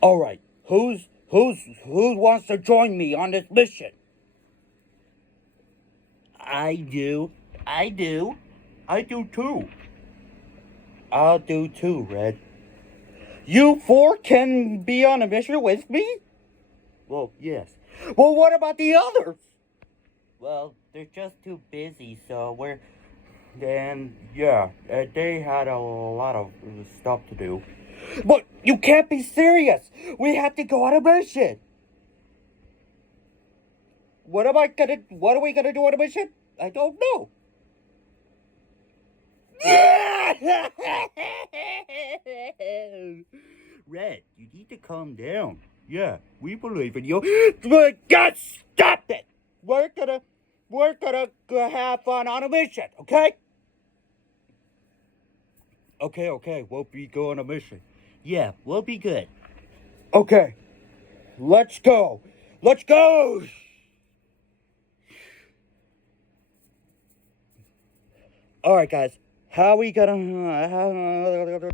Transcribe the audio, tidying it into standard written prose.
All right, who wants to join me on this mission? I do. I do. I do too. I'll do too, Red. You four can be on a mission with me? Well, yes. Well, what about the others? Well, they're just too busy, so we're. Then, yeah, they had a lot of stuff to do. But you can't be serious! We have to go on a mission! What are we gonna do on a mission? I don't know. Red, you need to calm down. Yeah, we believe in you. But God, stop it! We're gonna go have fun on a mission, okay? Okay, we'll be going on a mission. Yeah, we'll be good. Okay, let's go. Let's go! Alright, guys, how are we gonna.